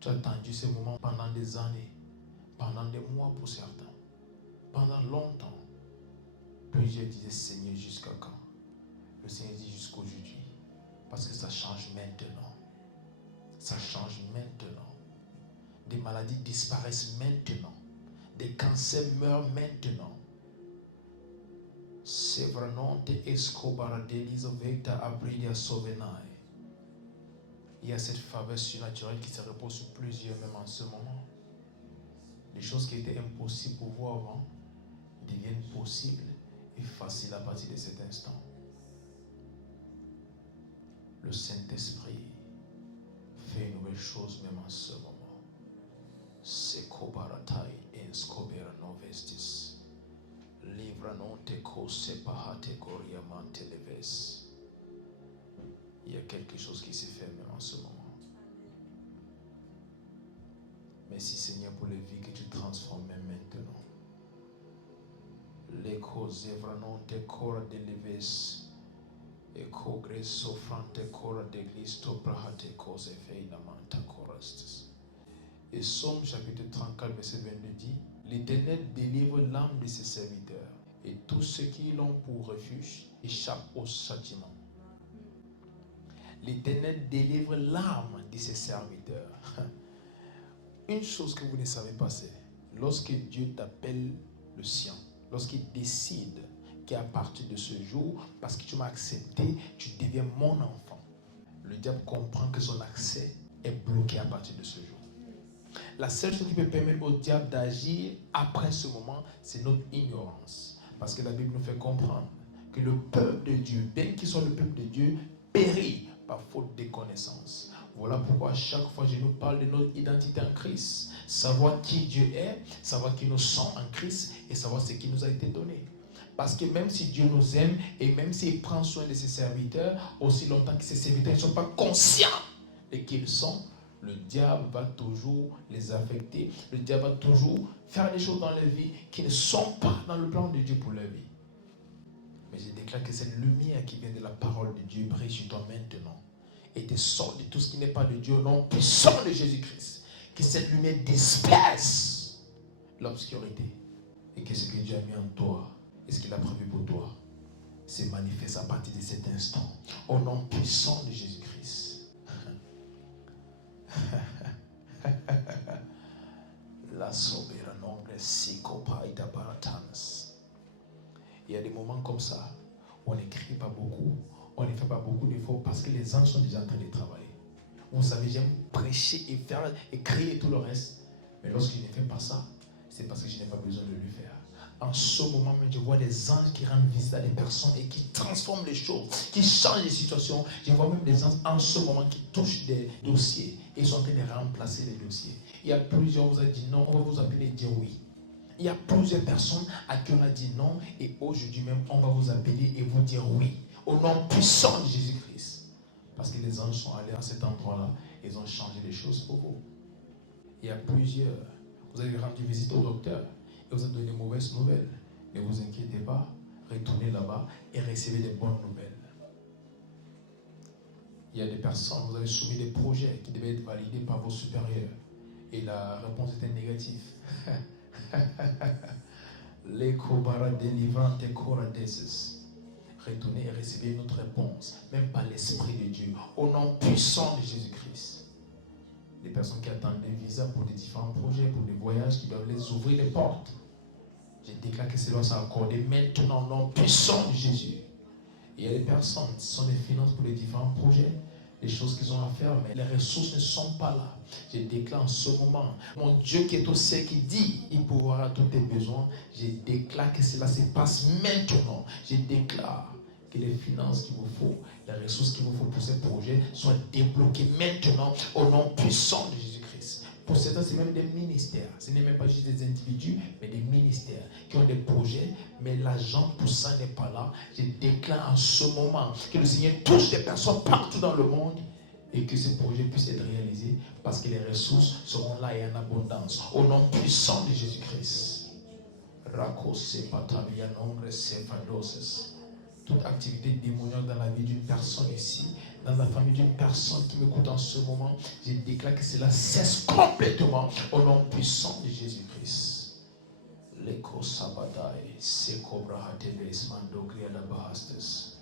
Tu as attendu ces moments pendant des années, pendant des mois pour certains, pendant longtemps. Plusieurs disaient, Seigneur, jusqu'à quand? Le Seigneur dit jusqu'aujourd'hui. Parce que ça change maintenant. Ça change maintenant. Des maladies disparaissent maintenant. Des cancers meurent maintenant. Sevranonte escobara delisovecta abrilia sovenai. Il y a cette faveur surnaturelle qui se repose sur plusieurs même en ce moment. Les choses qui étaient impossibles pour vous avant deviennent possibles et faciles à partir de cet instant. Le Saint-Esprit fait une nouvelle chose même en ce moment. Sekobaratai enscobera novestis. Livranonte kosepahate goriamante leves. Il y a quelque chose qui s'est fait même en ce moment. Merci Seigneur pour les vies que tu transformes même maintenant. L'eco zevranonte cora de leves. Eko greso frante cora de glisto prahate cose feina manta corastes. Et Somme chapitre 34 verset 22 dit: L'Éternel délivre l'âme de ses serviteurs, et tous ceux qui l'ont pour refuge échappent au châtiment. L'Éternel délivre l'âme de ses serviteurs. Une chose que vous ne savez pas, c'est lorsque Dieu t'appelle le sien, lorsqu'il décide qu'à partir de ce jour, parce que tu m'as accepté, tu deviens mon enfant. Le diable comprend que son accès est bloqué à partir de ce jour. La seule chose qui peut permettre au diable d'agir après ce moment, c'est notre ignorance. Parce que la Bible nous fait comprendre que le peuple de Dieu, bien qu'il soit le peuple de Dieu, périt par faute de connaissance. Voilà pourquoi à chaque fois je nous parle de notre identité en Christ. Savoir qui Dieu est, savoir qui nous sommes en Christ et savoir ce qui nous a été donné. Parce que même si Dieu nous aime et même s'il prend soin de ses serviteurs, aussi longtemps que ses serviteurs ne sont pas conscients de qui ils sont, le diable va toujours les affecter. Le diable va toujours faire des choses dans leur vie qui ne sont pas dans le plan de Dieu pour leur vie. Mais je déclare que cette lumière qui vient de la parole de Dieu brille sur toi maintenant et te sort de tout ce qui n'est pas de Dieu au nom puissant de Jésus-Christ. Que cette lumière disperse l'obscurité et que ce que Dieu a mis en toi et ce qu'il a prévu pour toi se manifeste à partir de cet instant au nom puissant de Jésus-Christ. La soberano psychopaïda baratanas. Il y a des moments comme ça où on n'écrit pas beaucoup, on ne fait pas beaucoup d'efforts parce que les anges sont déjà en train de travailler. Vous savez, j'aime prêcher et faire et créer et tout le reste, mais lorsque je ne fais pas ça, c'est parce que je n'ai pas besoin de le faire. En ce moment même, je vois des anges qui rendent visite à des personnes et qui transforment les choses, qui changent les situations. Je vois même des anges en ce moment qui touchent des dossiers et sont en train de remplacer les dossiers. Il y a plusieurs, on vous a dit non, on va vous appeler dire oui. Il y a plusieurs personnes à qui on a dit non et aujourd'hui même, on va vous appeler et vous dire oui. Au nom puissant de Jésus-Christ. Parce que les anges sont allés à cet endroit-là et ils ont changé les choses pour vous. Il y a plusieurs. Vous avez rendu visite au docteur. Et vous avez donné de mauvaises nouvelles. Ne vous inquiétez pas, retournez là-bas et recevez des bonnes nouvelles. Il y a des personnes, vous avez soumis des projets qui devaient être validés par vos supérieurs. Et la réponse était négative. Retournez et recevez une autre réponse, même par l'Esprit de Dieu, au nom puissant de Jésus-Christ. Des personnes qui attendent des visas pour des différents projets, pour des voyages qui doivent les ouvrir les portes. Je déclare que cela s'est accordé maintenant au nom puissant de Jésus. Il y a des personnes qui sont des finances pour les différents projets, les choses qu'ils ont à faire, mais les ressources ne sont pas là. Je déclare en ce moment, mon Dieu qui est au ciel, qui dit, il pourra tous tes besoins. Je déclare que cela se passe maintenant. Je déclare que les finances qu'il vous faut, les ressources qu'il vous faut pour ces projets soient débloquées maintenant au nom puissant de Jésus-Christ. Pour certains, c'est même des ministères. Ce n'est même pas juste des individus, mais des ministères qui ont des projets, mais l'argent pour ça n'est pas là. Je déclare en ce moment que le Seigneur touche des personnes partout dans le monde et que ce projet puisse être réalisé parce que les ressources seront là et en abondance. Au nom puissant de Jésus-Christ. Toute activité démoniaque dans la vie d'une personne ici, dans la famille d'une personne qui m'écoute en ce moment, je déclare que cela cesse complètement au nom puissant de Jésus-Christ. Leko sabadai sekobrahate vesmando griada bahastes.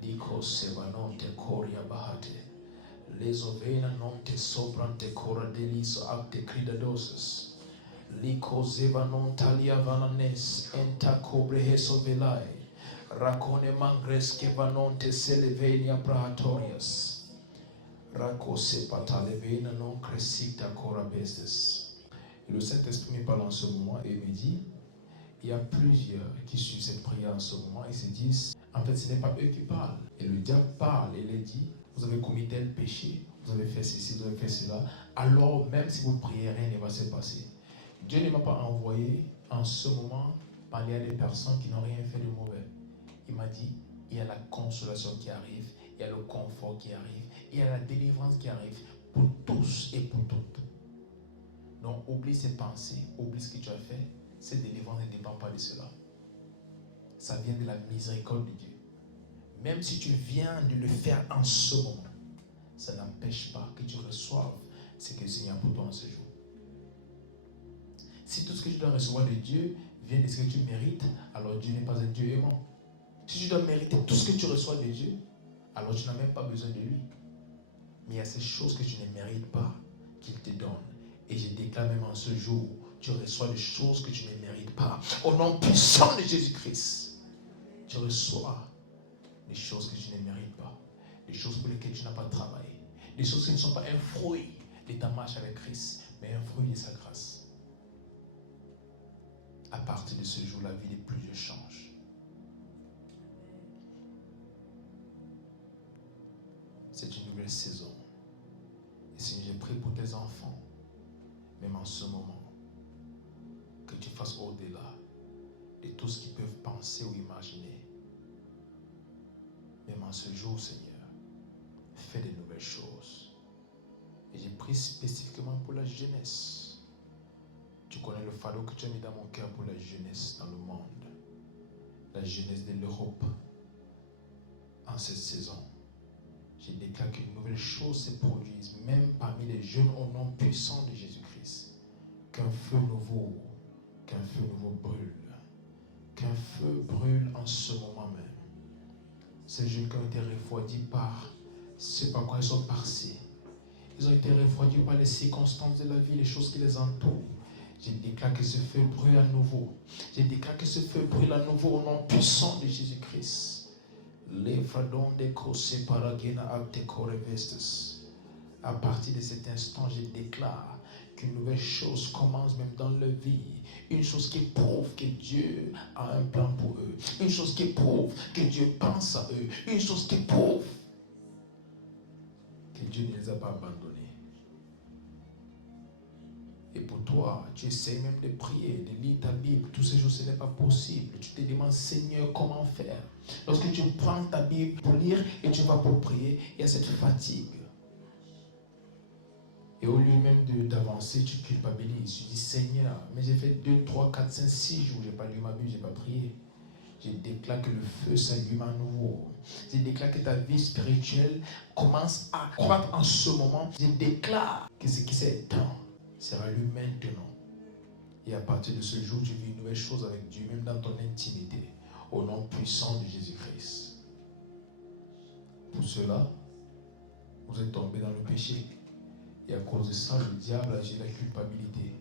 Liko sevanonte koria bahate. Les ovena non te sobrante cora deliso acte cridadoses. Liko zevanon talia vananes enta cobreheso velai. Racone mangres que vanonte selevenia praetorias. Racose patalevena non crescita cora bestes. Et le Saint-Esprit me parle en ce moment et me dit, il y a plusieurs qui suivent cette prière en ce moment et se disent, en fait ce n'est pas eux qui parlent. Et le diable parle et les dit, vous avez commis tel péché, vous avez fait ceci, vous avez fait cela. Alors même si vous priez, rien ne va se passer. Dieu ne m'a pas envoyé en ce moment parler à des personnes qui n'ont rien fait de mauvais. Il m'a dit, il y a la consolation qui arrive, il y a le confort qui arrive, il y a la délivrance qui arrive pour tous et pour toutes. Donc oublie ces pensées, oublie ce que tu as fait. Cette délivrance ne dépend pas de cela. Ça vient de la miséricorde de Dieu. Même si tu viens de le faire en ce moment, ça n'empêche pas que tu reçoives ce que le Seigneur a pour toi en ce jour. Si tout ce que tu dois recevoir de Dieu vient de ce que tu mérites, alors Dieu n'est pas un Dieu aimant. Si tu dois mériter tout ce que tu reçois de Dieu, alors tu n'as même pas besoin de lui. Mais il y a ces choses que tu ne mérites pas qu'il te donne. Et je déclare même en ce jour, tu reçois des choses que tu ne mérites pas. Au nom puissant de Jésus-Christ, tu reçois des choses que tu ne mérites pas. Des choses pour lesquelles tu n'as pas travaillé. Des choses qui ne sont pas un fruit de ta marche avec Christ, mais un fruit de sa grâce. À partir de ce jour, la vie de plusieurs change. C'est une nouvelle saison. Et Seigneur, je prie pour tes enfants, même en ce moment, que tu fasses au-delà de tout ce qu'ils peuvent penser ou imaginer. Même en ce jour, Seigneur, fais de nouvelles choses. Et j'ai pris spécifiquement pour la jeunesse. Tu connais le fardeau que tu as mis dans mon cœur pour la jeunesse dans le monde. La jeunesse de l'Europe. En cette saison, je déclare qu'une nouvelle chose se produise, même parmi les jeunes au nom puissant de Jésus-Christ. Qu'un feu nouveau brûle. Qu'un feu brûle en ce moment même. Ces jeunes qui ont été refroidis par ce par quoi ils sont passés. Ils ont été refroidis par les circonstances de la vie, les choses qui les entourent. Je déclare que ce feu brûle à nouveau. Je déclare que ce feu brûle à nouveau au nom puissant de Jésus-Christ. À partir de cet instant, je déclare qu'une nouvelle chose commence même dans leur vie. Une chose qui prouve que Dieu a un plan pour eux. Une chose qui prouve que Dieu pense à eux. Une chose qui prouve que Dieu ne les a pas abandonnés. Et pour toi, tu essaies même de prier, de lire ta Bible. Tous ces jours, ce n'est pas possible. Tu te demandes, Seigneur, comment faire? Lorsque tu prends ta Bible pour lire et tu vas pour prier, il y a cette fatigue. Et au lieu même d'avancer, tu culpabilises. Tu dis, Seigneur, mais j'ai fait 2, 3, 4, 5, 6 jours, je n'ai pas lu ma Bible, je n'ai pas prié. Je déclare que le feu s'allume à nouveau. Je déclare que ta vie spirituelle commence à croître en ce moment. Je déclare que ce qui s'est éteint sera lu maintenant. Et à partir de ce jour, tu vis une nouvelle chose avec Dieu, même dans ton intimité, au nom puissant de Jésus-Christ. Pour cela, vous êtes tombés dans le péché. Et à cause de ça, le diable agit la culpabilité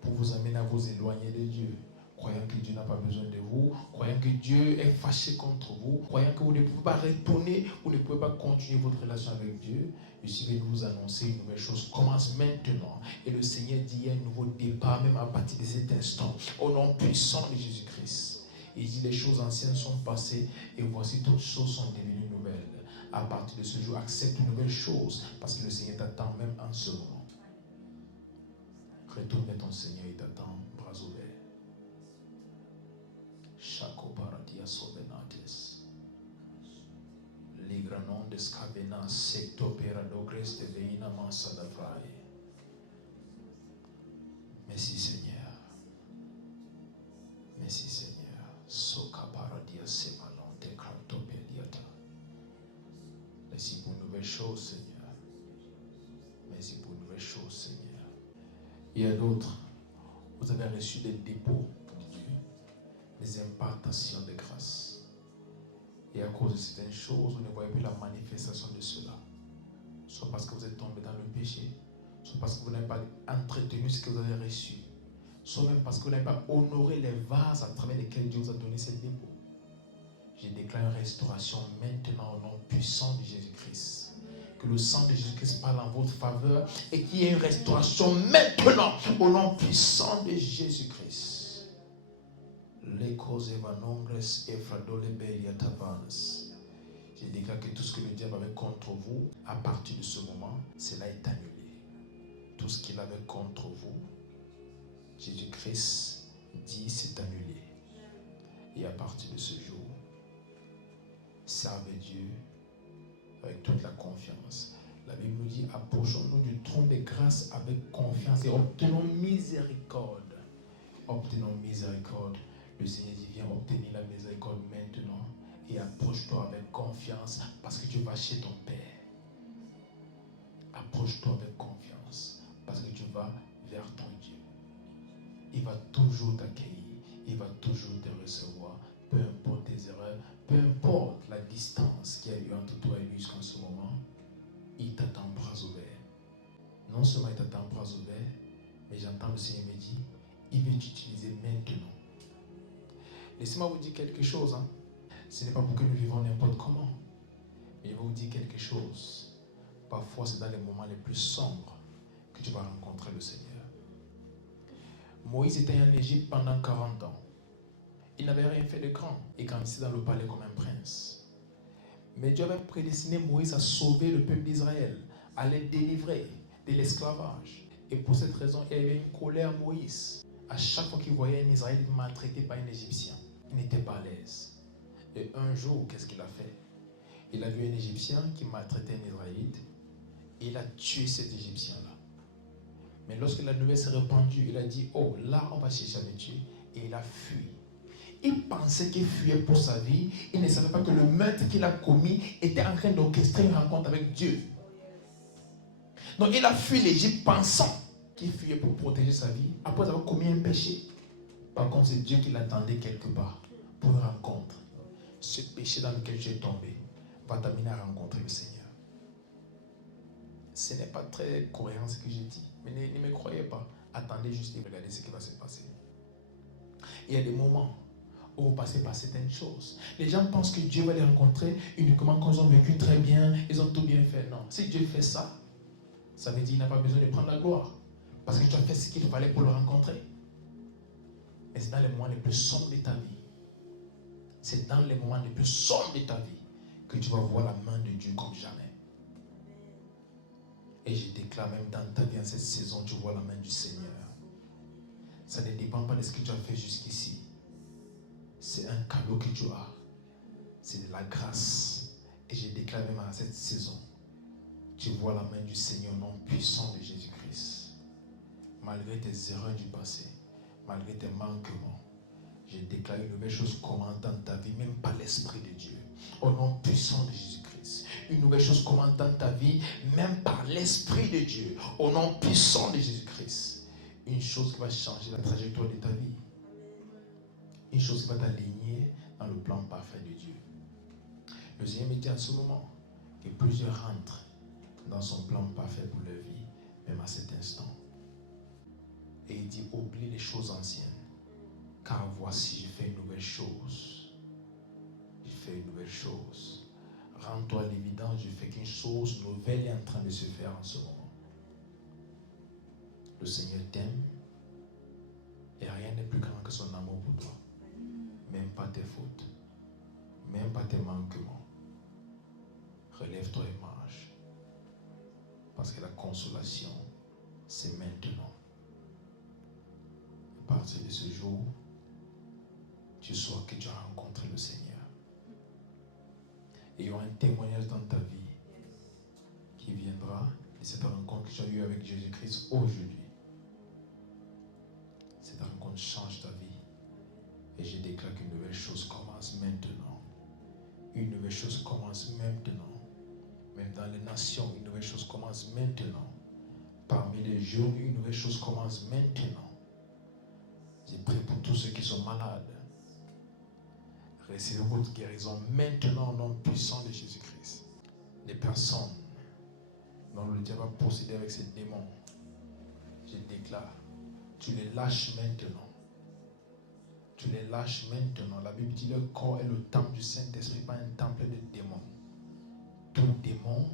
pour vous amener à vous éloigner de Dieu. croyant que Dieu n'a pas besoin de vous, croyant que Dieu est fâché contre vous, croyant que vous ne pouvez pas retourner, vous ne pouvez pas continuer votre relation avec Dieu, je suis venu vous annoncer une nouvelle chose. Commence maintenant. Et le Seigneur dit, il y a un nouveau départ, même à partir de cet instant, au nom puissant de Jésus-Christ. Il dit, les choses anciennes sont passées, et voici toutes choses sont devenues nouvelles. À partir de ce jour, accepte une nouvelle chose, parce que le Seigneur t'attend même en ce moment. Retourne vers ton Seigneur, il t'attend, bras ouverts. Chaco paradia sovenates. Ligranon de scavena secto peradogres de veina massa da frae. Merci Seigneur. Merci Seigneur. Soka paradia sevalon de crantopeliata. Merci pour une nouvelle chose, Seigneur. Merci pour une nouvelle chose, Seigneur. Il y a d'autres. Vous avez reçu des dépôts de Dieu, des impartations de grâce. Et à cause de certaines choses, vous ne voyez plus la manifestation de cela. Soit parce que vous êtes tombé dans le péché, soit parce que vous n'avez pas entretenu ce que vous avez reçu, soit même parce que vous n'avez pas honoré les vases à travers lesquels Dieu vous a donné ces dépôts. Je déclare une restauration maintenant au nom puissant de Jésus-Christ. Que le sang de Jésus-Christ parle en votre faveur et qu'il y ait une restauration maintenant au nom puissant de Jésus-Christ. Les causes evanongres et fradole beliatavanas. Je déclare que tout ce que le diable avait contre vous, à partir de ce moment, cela est annulé. Tout ce qu'il avait contre vous, Jésus-Christ dit c'est annulé. Et à partir de ce jour, servez Dieu avec toute la confiance. La Bible nous dit, approchons-nous du trône de grâce avec confiance et obtenons miséricorde. Obtenons miséricorde. Le Seigneur dit, viens obtenir la miséricorde maintenant et approche-toi avec confiance parce que tu vas chez ton Père. Approche-toi avec confiance parce que tu vas vers ton Dieu. Il va toujours t'accueillir, il va toujours te recevoir, peu importe tes erreurs, peu importe la distance qu'il y a eu entre toi et lui jusqu'en ce moment, il t'attend bras ouverts. Non seulement il t'attend bras ouverts, mais j'entends le Seigneur me dire, il veut t'utiliser maintenant. Laissez-moi vous dire quelque chose. Ce n'est pas pour que nous vivons n'importe comment. Mais je vais vous dire quelque chose. Parfois, c'est dans les moments les plus sombres que tu vas rencontrer le Seigneur. Moïse était en Égypte pendant 40 ans. Il n'avait rien fait de grand. Il grandissait dans le palais comme un prince. Mais Dieu avait prédestiné Moïse à sauver le peuple d'Israël, à les délivrer de l'esclavage. Et pour cette raison, il y avait une colère à Moïse. À chaque fois qu'il voyait un Israélite maltraité par un Égyptien, il n'était pas à l'aise. Et un jour, qu'est-ce qu'il a fait? Il a vu un Égyptien qui maltraitait un Israélite et il a tué cet Égyptien-là. Mais lorsque la nouvelle s'est répandue, il a dit, oh, là, on va chercher à me tuer. Et il a fui. Il pensait qu'il fuyait pour sa vie. Il ne savait pas que le meurtre qu'il a commis était en train d'orchestrer une rencontre avec Dieu. Donc il a fui l'Égypte pensant qu'il fuyait pour protéger sa vie après avoir commis un péché. Par contre, c'est Dieu qui l'attendait quelque part pour une rencontre. Ce péché dans lequel tu es tombé va t'amener à rencontrer le Seigneur. Ce n'est pas très cohérent ce que j'ai dit, mais ne me croyez pas. Attendez juste et regardez ce qui va se passer. Il y a des moments où vous passez par certaines choses. Les gens pensent que Dieu va les rencontrer uniquement quand ils ont vécu très bien, ils ont tout bien fait. Non, si Dieu fait ça, ça veut dire qu'il n'a pas besoin de prendre la gloire. Parce que tu as fait ce qu'il fallait pour le rencontrer. Et c'est dans les moments les plus sombres de ta vie. C'est dans les moments les plus sombres de ta vie que tu vas voir la main de Dieu comme jamais. Et je déclare même dans ta vie en cette saison, tu vois la main du Seigneur. Ça ne dépend pas de ce que tu as fait jusqu'ici. C'est un cadeau que tu as. C'est de la grâce. Et je déclare même en cette saison, tu vois la main du Seigneur, nom puissant de Jésus-Christ. Malgré tes erreurs du passé, malgré tes manquements, je déclare une nouvelle chose commence dans ta vie, même par l'Esprit de Dieu. Au nom puissant de Jésus-Christ. Une nouvelle chose commence dans ta vie, même par l'Esprit de Dieu. Au nom puissant de Jésus-Christ. Une chose qui va changer la trajectoire de ta vie. Une chose qui va t'aligner dans le plan parfait de Dieu. Le Seigneur me dit en ce moment que plusieurs rentrent dans son plan parfait pour leur vie, même à cet instant. Et il dit, oublie les choses anciennes. Car voici, je fais une nouvelle chose. Je fais une nouvelle chose. Rends-toi l'évidence, je fais qu'une chose nouvelle est en train de se faire en ce moment. Le Seigneur t'aime et rien n'est plus grand que son amour pour toi. Même pas tes fautes, même pas tes manquements. Relève-toi et marche. Parce que la consolation, c'est maintenant. À partir de ce jour, tu sauras que tu as rencontré le Seigneur. Et il y aura un témoignage dans ta vie qui viendra de cette rencontre que tu as eue avec Jésus-Christ aujourd'hui. Cette rencontre change ta vie. Et je déclare qu'une nouvelle chose commence maintenant. Une nouvelle chose commence maintenant. Même dans les nations, une nouvelle chose commence maintenant. Parmi les jeunes, une nouvelle chose commence maintenant. J'ai prié pour tous ceux qui sont malades. Recevez votre guérison maintenant au nom puissant de Jésus-Christ. Les personnes dont le diable a possédé avec ces démons, je déclare, tu les lâches maintenant. Tu les lâches maintenant. La Bible dit le corps est le temple du Saint-Esprit, pas un temple de démons. Tout démon,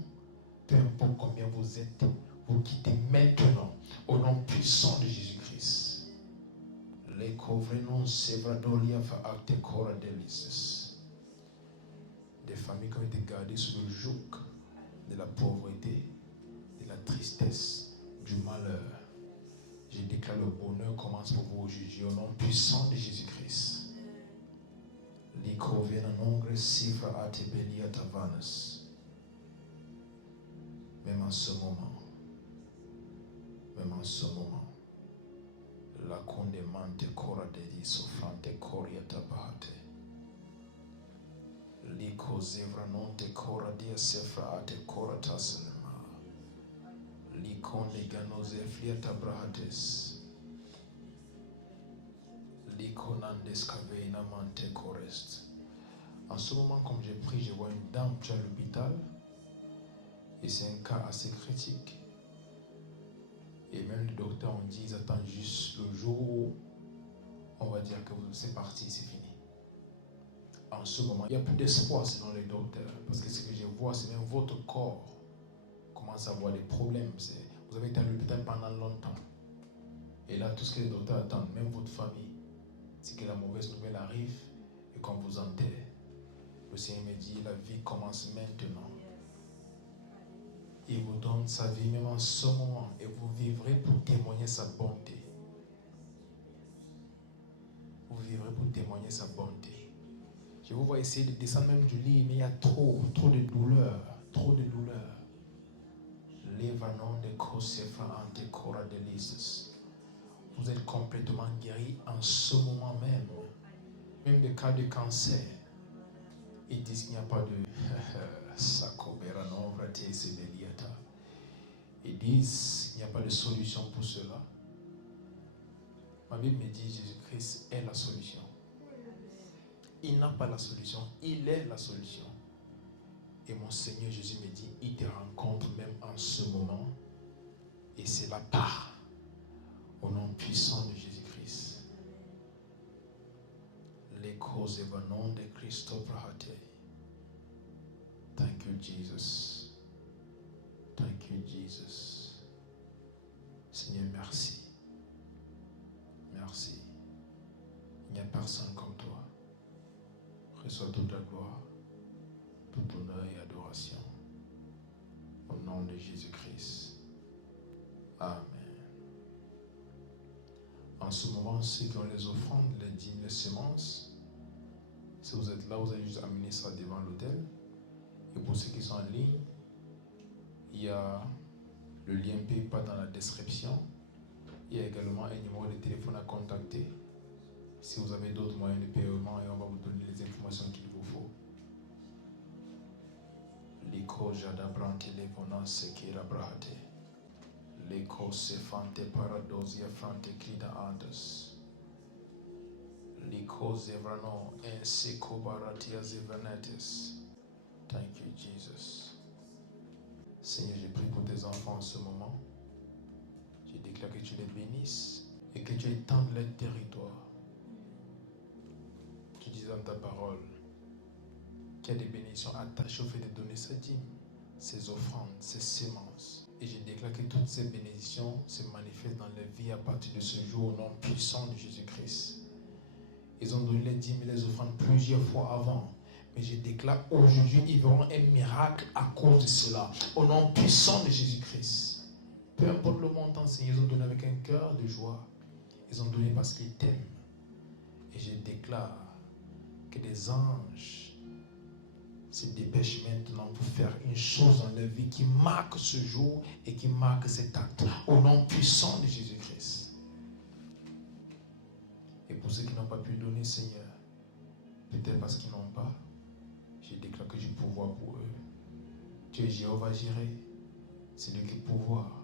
peu importe combien vous êtes, vous quittez maintenant au nom puissant de Jésus-Christ. Les couvrenons sevradolia fa acte cora delices. Des familles qui ont été gardées sous le joug de la pauvreté, de la tristesse, du malheur. Je déclare le bonheur commence pour vous aujourd'hui au nom puissant de Jésus-Christ. Les couvrenons cifra ate belia tavanas. Même en ce moment, la condemnante cora de soffrante coria tabate. Liko zevranonte cora dia sefra ate cora tasenema. Likonde ganoze fliata brahates. Likonandes kaveina mante corest. En ce moment, comme j'ai pris, je vois une dame qui est à l'hôpital. Et c'est un cas assez critique. Et même les docteurs ont dit, ils attendent juste le jour où on va dire que c'est parti, c'est fini. En ce moment, il n'y a plus d'espoir selon les docteurs. Parce que ce que je vois, c'est même votre corps commence à avoir des problèmes. Vous avez été à l'hôpital pendant longtemps. Et là, tout ce que les docteurs attendent, même votre famille, c'est que la mauvaise nouvelle arrive et qu'on vous enterre. Le Seigneur me dit, la vie commence maintenant. Il vous donne sa vie même en ce moment et vous vivrez pour témoigner sa bonté. Vous vivrez pour témoigner sa bonté. Je vous vois essayer de descendre même du lit, mais il y a trop de douleur, trop de douleur. Levanon de Kosefra ante Cora delices. Vous êtes complètement guéri en ce moment même. Même des cas de cancer. Ils disent qu'il n'y a pas de Ils disent qu'il n'y a pas de solution pour cela. Ma Bible me dit Jésus-Christ est la solution. Il n'a pas la solution, il est la solution. Et mon Seigneur Jésus me dit, il te rencontre même en ce moment. Et c'est la part au nom puissant de Jésus-Christ. Les causes évanant de Christophe Rahate. Thank you, Jesus. Thank you, Jesus. Seigneur, merci. Merci. Il n'y a personne comme toi. Reçois toute la gloire, tout honneur et adoration. Au nom de Jésus-Christ. Amen. En ce moment, ceux qui ont les offrandes, les dîmes, les semences, si vous êtes là, vous allez juste amener ça devant l'autel. Et pour ceux qui sont en ligne, il y a le lien PayPal dans la description. Il y a également un numéro de téléphone à contacter si vous avez d'autres moyens de paiement et on va vous donner les informations qu'il vous faut. Liko jada brante levona sekira brahate. Liko sefante paradosia frante klida andas. Liko zevrano enseko baratia zevranetes. Thank you, Jesus. Seigneur, je prie pour tes enfants en ce moment. Je déclare que tu les bénisses et que tu étendes leur territoire. dans ta parole qu'il y a des bénédictions attachées au fait de donner sa dîme, ses offrandes, ses semences. Et je déclare que toutes ces bénédictions se manifestent dans leur vie à partir de ce jour au nom puissant de Jésus-Christ. Ils ont donné les dîmes et les offrandes plusieurs fois avant. Mais je déclare aujourd'hui, ils verront un miracle à cause de cela. Au nom puissant de Jésus-Christ. Peu importe le montant, Seigneur, ils ont donné avec un cœur de joie. Ils ont donné parce qu'ils t'aiment. Et je déclare que des anges se dépêchent maintenant pour faire une chose dans leur vie qui marque ce jour et qui marque cet acte. Au nom puissant de Jésus-Christ. Et pour ceux qui n'ont pas pu donner, Seigneur, peut-être parce qu'ils n'ont pas, je déclare que j'ai pouvoir pour eux. Tu es Jéhovah Jireh, c'est lui qui est pouvoir.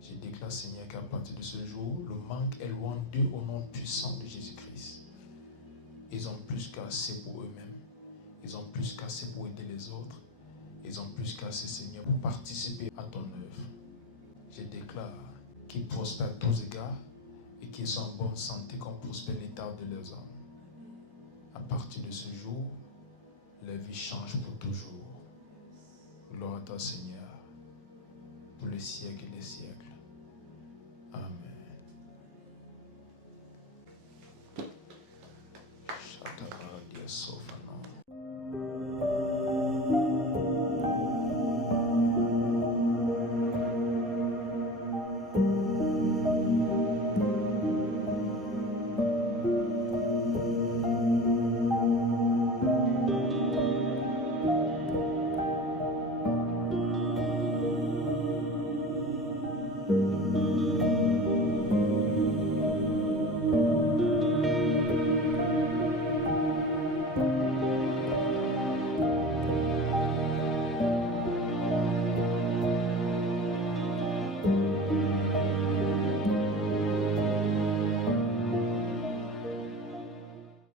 Je déclare, Seigneur, qu'à partir de ce jour, le manque est loin d'eux au nom puissant de Jésus-Christ. Ils ont plus qu'assez pour eux-mêmes. Ils ont plus qu'assez pour aider les autres. Ils ont plus qu'assez, Seigneur, pour participer à ton œuvre. Je déclare qu'ils prospèrent à tous égards et qu'ils sont en bonne santé comme prospère l'état de leurs âmes. À partir de ce jour, leur vie change pour toujours. Gloire à toi, Seigneur, pour les siècles et les siècles.